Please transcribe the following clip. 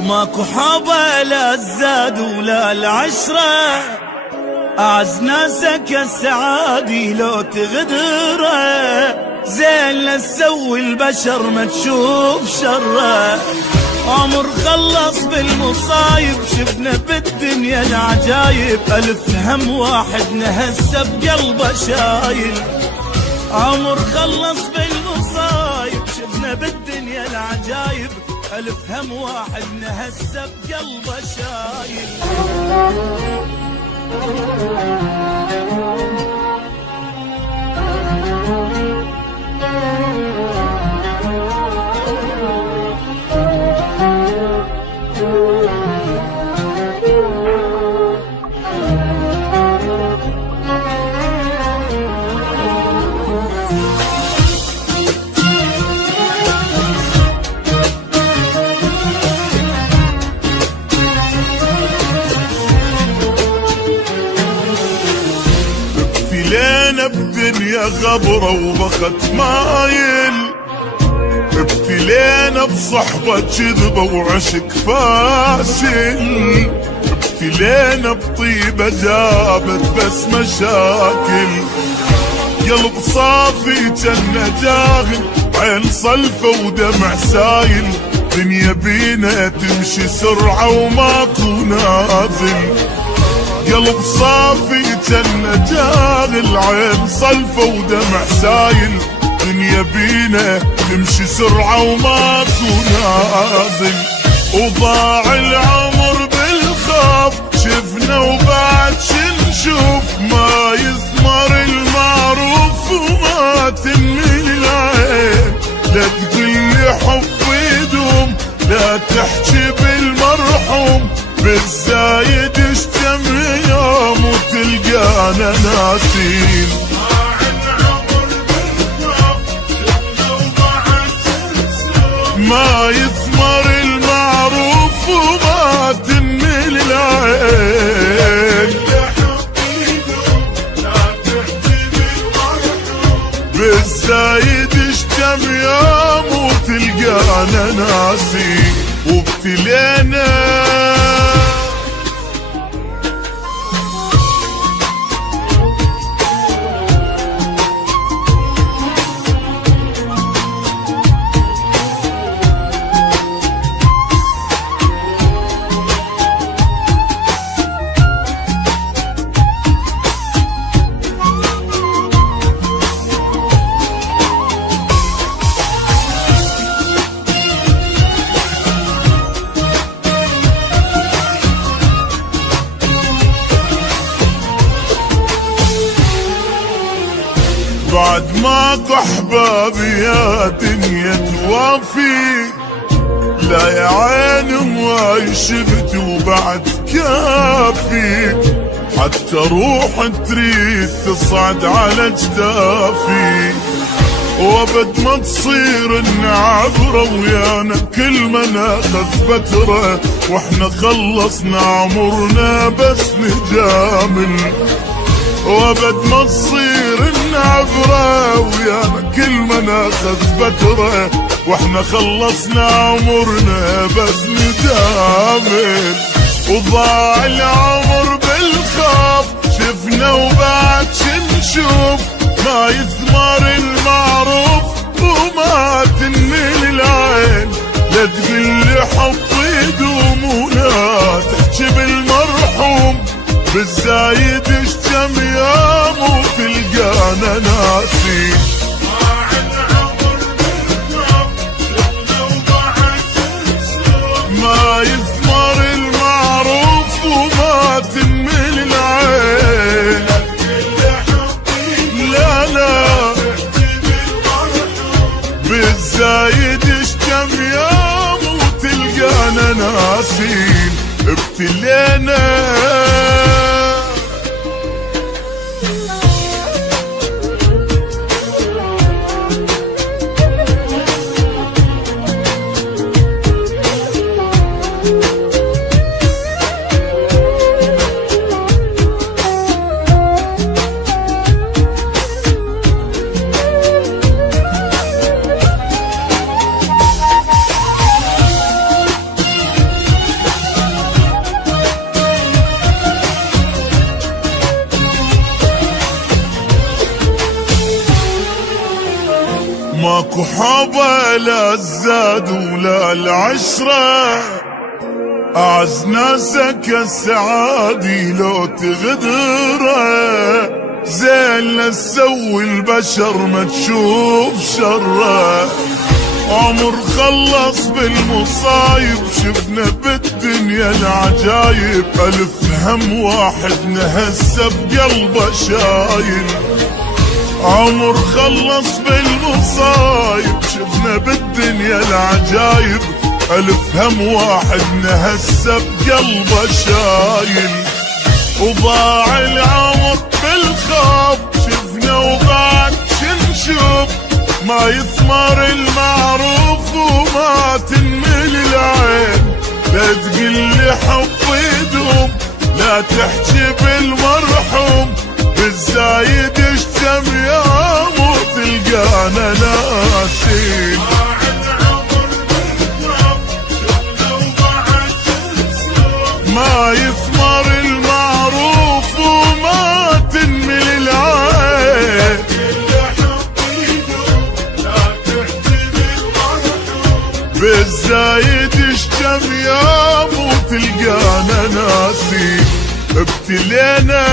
ماكو حابة لا الزاد ولا العشرة، أعز ناسك السعادي لو تغدره، زين لا تسوي البشر ما تشوف شره. عمر خلص بالمصايب شفنا بالدنيا العجايب، ألف هم واحد نهسه بقلبه شايل. عمر خلص بالمصايب شفنا بالدنيا العجايب، ألف هم واحد نهسه بقلبه شايل. ابتلينا بدنيا غبرة وبخت مايل، ابتلينا بصحبة كذبة وعشق فاشل، ابتلينا بطيبة جابت بس مشاكل. قلب صافي جنة جاهل، عين صلفة ودمع سايل، دنيا بينا تمشي سرعة وماكو نازل. قلب صافي جنة جاهل، عين صلفة ودمع سايل، دنيا بينا تمشي سرعة وماكو نازل. وضاع العمر بالخوف شفنا وبعد شنشوف، ما يثمر المعروف وما تنمي العين. لا تقلي حب يدوم، لا تحكي بالمرحوم، بالزايد اشتم يوم وتلقانا ناسين. ما يثمر المعروف وما تنمي العين. بالزايد اشتم يوم وتلقانا ناسين. وابتلينا بعد ماكو احبابي يا دنيا توافي، لا يا عين ما شفت وبعد كافي. حتى روح تريد تصعد على جدافي، وابد ما تصير النعبرة ويانا كل ما ناخذ فترة، واحنا خلصنا عمرنا بس نجامل. وابد ما تصير النعبرة ويانا كل ما ناخذ فترة، واحنا خلصنا عمرنا بس ندامل. وضاع العمر بالخوف شفنا وبعد شنشوف، ما يثمر المعروف وما تنمي العين. لا تقلي حب يدوم ولا تحكي بالمرحوم، بالزايد اشتم يوم وتلقانا ناسي. ما يثمر المعروف وما تنمي العين. لا لا بالزايد اشتم يوم وتلقانا ناسين. ابتلينا ماكو حبه لا الزاد ولا العشرة، أعز ناسك السعادي لو تغدره، زين لا تسوي البشر ما تشوف شره. عمر خلص بالمصايب شفنا بالدنيا العجايب، ألف هم واحد نهسه بقلبه شايل. عمر خلص بالمصايب شفنا بالدنيا العجايب، ألف هم واحد نهسه بقلبه شايل. وضاع العمر بالخوف شفنا وبعد شنشوف، ما يثمر المعروف وما تنمل العين. لا تقلي حب يدوم لا تحكي بالمرحوم، بالزايد اشتم يوم وتلقانا ناسين. ما يثمر المعروف وما تنمل العين، بالزايد اشتم يوم وتلقانا ناسين. ابتلينا